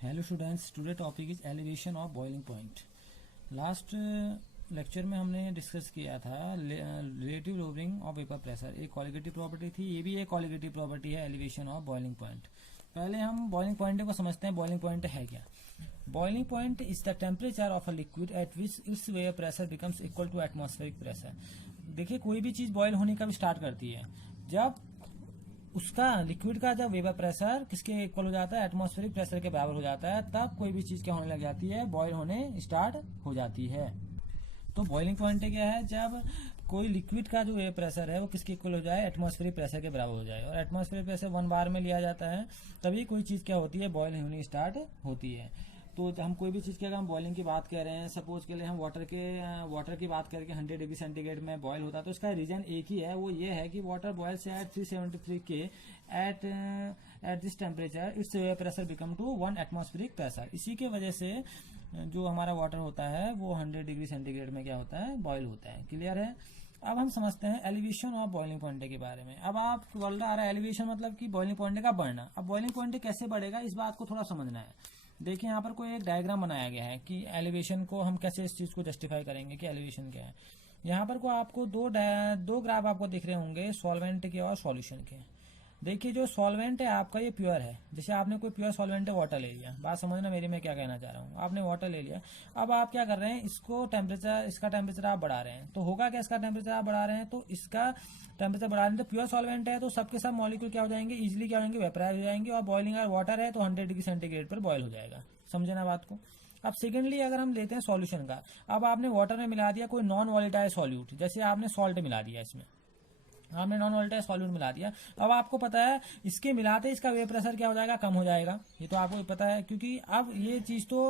Hello students, today topic is elevation of boiling point. Last lecture में हमने discuss किया था relative lowering of vapour pressure, एक colligative property थी। ये भी एक कॉलिगेटिव प्रॉपर्टी है एलिवेशन ऑफ बॉइलिंग पॉइंट। पहले हम बॉइलिंग पॉइंट को समझते हैं। बॉइलिंग पॉइंट है क्या? Boiling point is the temperature of a liquid at which its vapour pressure becomes equal to atmospheric pressure. देखिए, कोई भी चीज बॉयल होने कब स्टार्ट करती है? जब उसका लिक्विड का जब वेपर प्रेशर किसके इक्वल हो जाता है, एटमॉस्फेरिक प्रेशर के बराबर हो जाता है, तब कोई भी चीज क्या होने लग जाती है, बॉयल होने स्टार्ट हो जाती है। तो बॉइलिंग पॉइंट क्या है? जब कोई लिक्विड का जो वेपर प्रेशर है वो किसके इक्वल हो जाए, एटमॉस्फेरिक प्रेशर के बराबर हो जाए। और एटमॉस्फेरिक प्रेशर 1 बार में लिया जाता है, तभी कोई चीज क्या होती है, बॉयल होनी स्टार्ट होती है। तो हम कोई भी चीज़ की अगर हम बॉइलिंग की बात कर रहे हैं, सपोज के लिए हम वाटर की बात करके 100 डिग्री सेंटीग्रेड में बॉयल होता है, तो इसका रीजन एक ही है, वो ये है कि water boils at 373 K at this temperature its pressure become to 1 atmospheric pressure. इसी के वजह से जो हमारा वाटर होता है वो 100 डिग्री सेंटीग्रेड में क्या होता है, बॉयल होता है। क्लियर है? अब हम समझते हैं एलिवेशन ऑफ बॉइलिंग पॉइंट के बारे में। अब आप बोल रहा है एलिवेशन मतलब कि बॉइलिंग पॉइंट का बढ़ना। अब बॉइलिंग पॉइंट कैसे बढ़ेगा, इस बात को थोड़ा समझना है। देखिए, यहाँ पर कोई एक डायग्राम बनाया गया है कि एलिवेशन को हम कैसे इस चीज को जस्टिफाई करेंगे कि एलिवेशन क्या है। यहाँ पर को आपको दो ग्राफ आपको दिख रहे होंगे, सॉल्वेंट के और सॉल्यूशन के। देखिए, जो सॉल्वेंट है आपका ये प्योर है। जैसे आपने कोई प्योर सॉल्वेंट है, वाटर ले लिया, बात समझना मेरी, मैं क्या कहना चाह रहा हूँ। आपने वाटर ले लिया, अब आप क्या कर रहे हैं, इसका टेम्परेचर आप बढ़ा रहे हैं। तो होगा क्या, इसका टेम्परेचर आप बढ़ा रहे हैं तो इसका टेम्परेचर बढ़ा रहे हैं, तो प्योर सॉल्वेंट है तो सबके सब मॉलिक्यूल क्या हो जाएंगे, इजिली क्या हो जाएंगे, वेपराइज हो जाएंगे। और बॉइलिंग अगर वाटर है तो 100 डिग्री सेंटीग्रेड पर बॉयल हो जाएगा। समझना बात को। अब सेकेंडली अगर हम लेते हैं सॉल्यूशन का, अब आपने वाटर में मिला दिया कोई नॉन वॉलेटाइल सॉल्यूट, जैसे आपने सॉल्ट मिला दिया, इसमें आपने नॉन वोलेटाइल सॉल्यूट मिला दिया। अब आपको पता है इसके मिलाते इसका वेपर प्रेशर क्या हो जाएगा, कम हो जाएगा। ये तो आपको पता है, क्योंकि अब ये चीज तो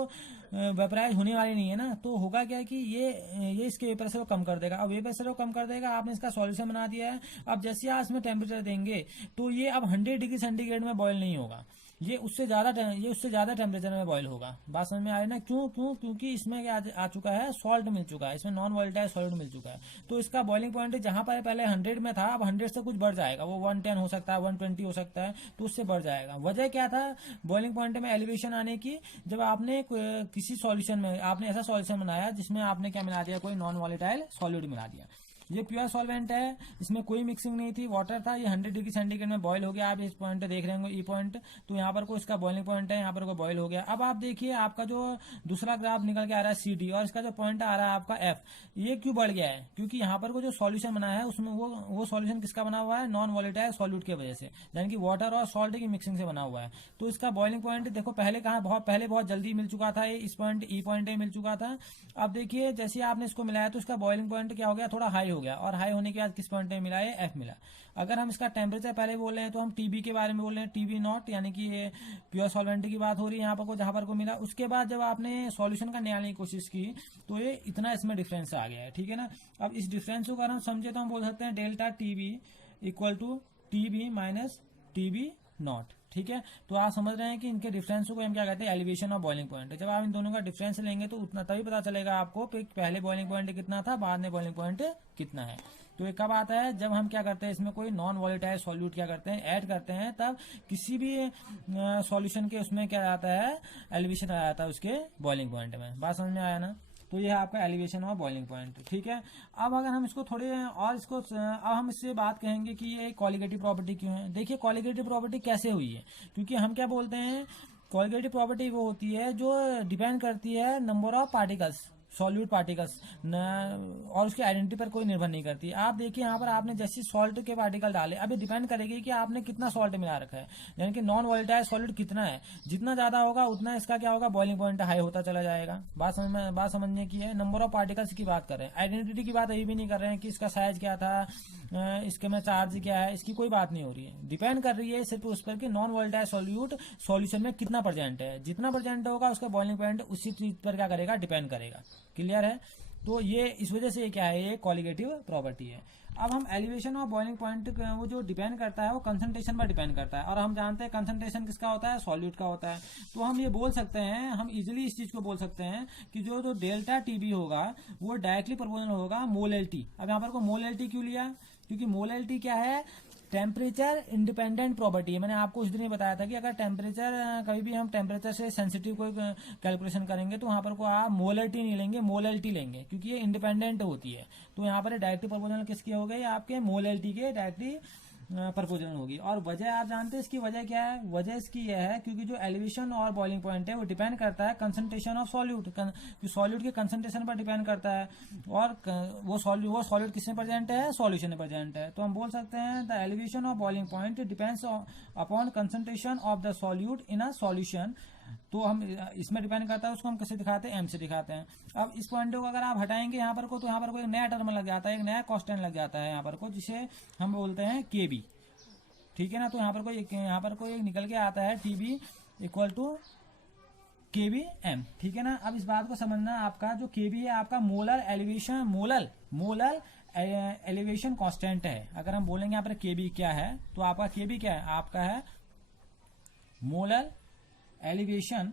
वेपराइज होने वाली नहीं है ना। तो होगा क्या कि ये इसके वेपर प्रेशर को कम कर देगा। अब वेपर प्रेशर को कम कर देगा, आपने इसका सॉल्यूशन बना दिया है। अब जैसे आप इसमें टेम्परेचर देंगे तो ये अब 100 डिग्री सेंटीग्रेड में बॉयल नहीं होगा, ये उससे ज्यादा टेम्परेचर में बॉयल होगा। बात समझ में आ रही ना? क्योंकि इसमें क्या आ चुका है, सॉल्ट मिल चुका है, इसमें नॉन वोलेटाइल सॉल्यूट मिल चुका है। तो इसका बॉइलिंग पॉइंट जहां पर पहले 100 में था, अब 100 से कुछ बढ़ जाएगा, वो 110 हो सकता है, 120 हो सकता है, तो उससे बढ़ जाएगा। वजह क्या था बॉइलिंग पॉइंट में एलिवेशन आने की? जब आपने किसी सॉल्यूशन में आपने ऐसा सॉल्यूशन बनाया जिसमें आपने क्या मिला दिया, कोई नॉन वोलेटाइल सॉल्यूट मिला दिया। ये प्योर सॉल्वेंट है, इसमें कोई मिक्सिंग नहीं थी, वाटर था, ये 100 डिग्री सेंटीग्रेड में बॉयल हो गया। आप इस पॉइंट देख रहे होंगे, ई पॉइंट, तो यहाँ पर को इसका बॉइलिंग पॉइंट है, यहाँ पर को बॉयल हो गया। अब आप देखिए, आपका जो दूसरा ग्राफ निकल के आ रहा है CD, और इसका जो पॉइंट आ रहा है आपका F, ये क्यों बढ़ गया है? क्योंकि यहाँ पर को जो सॉल्यूशन बना है उसमें वो सॉल्यूशन किसका बना हुआ है, नॉन वोलेटाइल सॉल्यूट की वजह से, यानी कि वाटर और सॉल्ट की मिक्सिंग से बना हुआ है। तो इसका बॉइलिंग पॉइंट देखो, पहले बहुत जल्दी मिल चुका था, इस पॉइंट ई पॉइंट मिल चुका था। अब देखिए, जैसे आपने इसको मिलाया तो इसका बॉइलिंग पॉइंट क्या हो गया, थोड़ा हाई हो गया, और हाई होने के बाद किस पॉइंट में मिला है, F मिला। अगर हम इसका टेम्परेचर पहले बोल रहे हैं तो हम TB के बारे में बोल रहे हैं, TB नॉट, यानी कि ये प्योर सॉल्वेंट की बात हो रही है यहाँ पर को, जहां पर को मिला। उसके बाद जब आपने सॉल्यूशन का निकालने की कोशिश की तो ये इतना इसमें डिफरेंस आ गया है, ठीक है ना। अब इस डिफरेंस को अगर हम समझे तो हम बोल सकते हैं delta TB equal to TB minus TB naught, ठीक है। तो आप समझ रहे हैं कि इनके डिफरेंस को हम क्या कहते हैं, एलिवेशन ऑफ बॉइलिंग पॉइंट। जब आप इन दोनों का डिफरेंस लेंगे तो उतना तभी पता चलेगा आपको कि पहले बॉइलिंग पॉइंट कितना था, बाद में बॉइलिंग पॉइंट कितना है। तो ये कब आता है, जब हम क्या करते हैं, इसमें कोई नॉन वोलेटाइल सॉल्यूट क्या करते हैं, ऐड करते हैं, तब किसी भी सॉल्यूशन के उसमें क्या आता है, एलिवेशन आ जाता है उसके बॉइलिंग पॉइंट में। बात समझ में आया ना? तो ये है आपका एलिवेशन ऑफ बॉइलिंग पॉइंट, ठीक है। अब अगर हम इसको थोड़े और अब हम इससे बात कहेंगे कि ये कॉलिगेटिव प्रॉपर्टी क्यों है। देखिए, कॉलिगेटिव प्रॉपर्टी कैसे हुई है, क्योंकि हम क्या बोलते हैं, कॉलिगेटिव प्रॉपर्टी वो होती है जो डिपेंड करती है number of particles, solute particles, और उसकी आइडेंटिटी पर कोई निर्भर नहीं करती। आप देखिए, यहाँ पर आपने जैसे सॉल्ट के पार्टिकल डाले, अब ये डिपेंड करेगी कि आपने कितना सॉल्ट मिला रखा है, यानी कि नॉन वोलेटाइल सॉल्यूट कितना है। जितना ज्यादा होगा उतना इसका क्या होगा, बॉइलिंग पॉइंट हाई होता चला जाएगा। बात समझने की है। नंबर ऑफ पार्टिकल्स की बात कर रहे हैं, आइडेंटिटी की बात अभी भी नहीं कर रहे हैं कि इसका साइज क्या था, इसके में चार्ज क्या है, इसकी कोई बात नहीं हो रही है। डिपेंड कर रही है सिर्फ उस पर कि नॉन वोलेटाइल सॉल्यूट सॉल्यूशन में कितना प्रेजेंट है। जितना प्रेजेंट होगा उसका बॉइलिंग पॉइंट उसी चीज पर क्या करेगा, डिपेंड करेगा। क्लियर है? तो ये इस वजह से ये क्या है, ये कॉलिगेटिव प्रॉपर्टी है। अब हम एलिवेशन ऑफ बॉइलिंग पॉइंट वो जो डिपेंड करता है वो कंसंट्रेशन पर डिपेंड करता है, और हम जानते हैं कंसंट्रेशन किसका होता है, सॉल्यूट का होता है। तो हम ये बोल सकते हैं, हम इजीली इस चीज को बोल सकते हैं कि जो डेल्टा TB होगा वो डायरेक्टली प्रोपोर्शनल होगा मोल LT। अब यहाँ पर को मोल LT क्यों लिया, क्योंकि मोल LT क्या है, टेम्परेचर इंडिपेंडेंट प्रॉपर्टी है। मैंने आपको उस दिन ही बताया था कि अगर टेम्परेचर कभी भी हम टेम्परेचर से सेंसिटिव कोई कैलकुलेशन करेंगे तो वहां पर को आप मोलरिटी नहीं लेंगे, मोलरिटी लेंगे, क्योंकि ये इंडिपेंडेंट होती है। तो यहाँ पर डायरेक्टली प्रोपोर्शनल किसकी हो गई, आपके मोलरिटी के डायरेक्टली प्रपोजन होगी। और वजह आप जानते हैं इसकी वजह क्या है, वजह इसकी यह है क्योंकि जो एलिवेशन और बॉइलिंग पॉइंट है वो डिपेंड करता है कंसंट्रेशन ऑफ सॉल्यूट, सॉल्यूट के कंसंट्रेशन पर डिपेंड करता है। और वो सॉल्यूट किसमें प्रेजेंट है, सॉल्यूशन में प्रेजेंट है। तो हम बोल सकते हैं the elevation of boiling point depends upon concentration of the solute in a solution. तो हम इसमें डिपेंड करता है, उसको हम कैसे दिखाते हैं, एम से दिखाते हैं। अब इस पॉइंट को अगर आप हटाएंगे यहाँ पर को, तो यहाँ पर कोई नया टर्म लग जाता है, एक नया कांस्टेंट लग जाता है यहाँ पर को, जिसे हम बोलते हैं के बी। ठीक है ना। तो यहाँ पर कोई निकल के आता है टी बी इक्वल टू के बी एम। ठीक है ना। अब इस बात को समझना, आपका जो के बी है आपका molar elevation, molar elevation constant है। अगर हम बोलेंगे यहाँ पर के बी क्या है, तो आपका के बी क्या है, आपका है मोलर एलिवेशन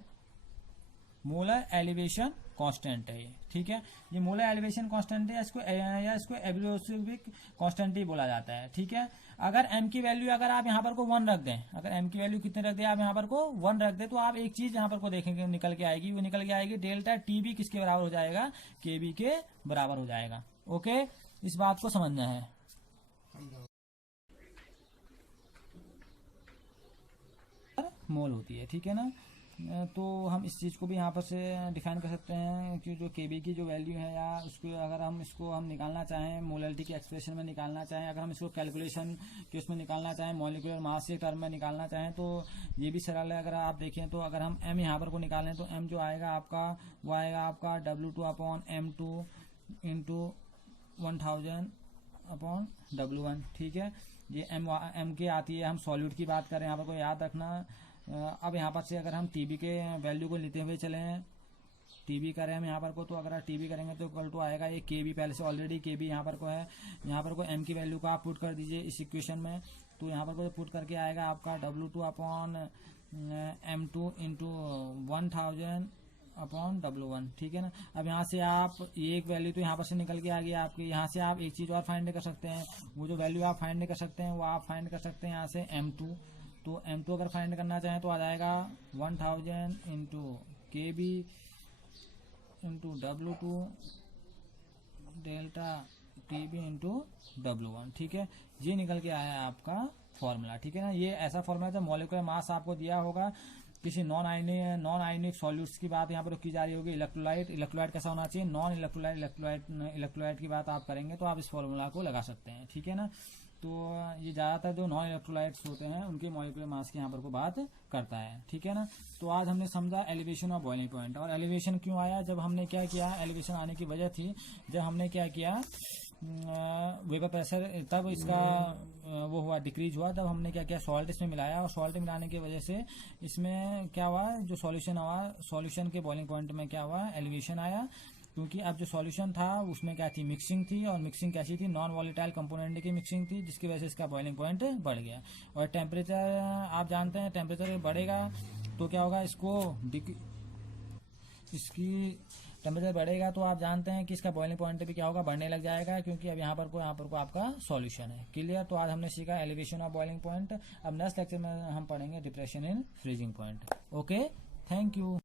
कांस्टेंट है ये। ठीक है, ये मोलर एलिवेशन कांस्टेंट है, इसको एब्सोल्यूट कांस्टेंट ही बोला जाता है। ठीक है। अगर m की वैल्यू अगर आप यहाँ पर को 1 रख दें, अगर m की वैल्यू कितने रख दें, आप यहाँ पर को 1 रख दें, तो आप एक चीज यहाँ पर को देखेंगे निकल के आएगी, वो निकल के आएगी डेल्टा टी बी किसके बराबर हो जाएगा, के बी के बराबर हो जाएगा। ओके, इस बात को समझना है। मोल होती है। ठीक है ना। तो हम इस चीज़ को भी यहाँ पर से डिफाइन कर सकते हैं कि जो केबी की जो वैल्यू है, या उसको अगर हम इसको हम निकालना चाहें मोलरिटी की एक्सप्रेशन में निकालना चाहें, अगर हम इसको कैलकुलेशन के उसमें निकालना चाहें, मॉलिक्यूलर मास के टर्म में निकालना चाहें, तो ये भी सरल है। अगर आप देखें तो अगर हम m यहाँ पर को निकालें तो m जो आएगा आपका, वो आएगा आपका W2/M2 इंटू 1000 अपॉन W1। ठीक है, ये m के आती है। हम सॉल्यूट की बात करें यहाँ पर को याद रखना। अब यहाँ पर से अगर हम टीबी के वैल्यू को लेते हुए चले, टीबी करें हम यहाँ पर को, तो अगर टीबी करेंगे तो इक्वल टू आएगा ये केबी, पहले से ऑलरेडी केबी यहाँ पर को है। यहाँ पर को एम की वैल्यू को आप पुट कर दीजिए इस इक्वेशन में, तो यहाँ पर को पुट करके आएगा आपका W2/M2 इंटू 1000 अपॉन W1। ठीक है ना। अब यहाँ से आप ये एक वैल्यू तो यहाँ पर से निकल के आ गया आपके। यहाँ से आप एक चीज और फाइंड कर सकते हैं, वो जो वैल्यू आप फाइंड कर सकते हैं वो आप फाइंड कर सकते हैं यहाँ से M2। तो M2 अगर फाइंड करना चाहें तो आ जाएगा 1000 into K B into W2 delta T B into W1। ठीक है, ये निकल के आया आपका फॉर्मूला। ठीक है ना। ये ऐसा फॉर्मूला जब मॉलिक्यूलर मास आपको दिया होगा, किसी नॉन आयनिक सॉल्यूट्स की बात यहाँ पर की जा रही होगी, इलेक्ट्रोलाइट कैसा होना चाहिए, नॉन इलेक्ट्रोलाइट की बात आप करेंगे तो आप इस फॉर्मूला को लगा सकते हैं। ठीक है ना। तो ये ज़्यादातर जो नॉन इलेक्ट्रोलाइट्स होते हैं उनके मॉलिक्यूलर मास की यहाँ पर को बात करता है। ठीक है ना। तो आज हमने समझा एलिवेशन और बॉइलिंग पॉइंट। और एलिवेशन क्यों आया, जब हमने क्या किया, एलिवेशन आने की वजह थी जब हमने क्या किया, वेपर प्रेशर तब इसका वो हुआ, डिक्रीज हुआ, तब हमने क्या किया, सॉल्ट इसमें मिलाया, और सॉल्ट मिलाने की वजह से इसमें क्या हुआ, जो सॉल्यूशन हुआ, सॉल्यूशन के बॉइलिंग पॉइंट में क्या हुआ, एलिवेशन आया। क्योंकि अब जो सॉल्यूशन था उसमें क्या थी, मिक्सिंग थी, और मिक्सिंग कैसी थी, नॉन वॉलेटाइल कंपोनेंट की मिक्सिंग थी, जिसकी वजह से इसका बॉइलिंग पॉइंट बढ़ गया। और टेम्परेचर आप जानते हैं, टेम्परेचर बढ़ेगा तो क्या होगा, इसकी टेम्परेचर बढ़ेगा तो आप जानते हैं कि इसका बॉइलिंग पॉइंट भी क्या होगा, बढ़ने लग जाएगा, क्योंकि अब यहाँ पर को आपका सॉल्यूशन है। क्लियर। तो आज हमने सीखा एलिवेशन ऑफ बॉइलिंग पॉइंट। अब नेक्स्ट लेक्चर में हम पढ़ेंगे depression in freezing point. Okay, thank you.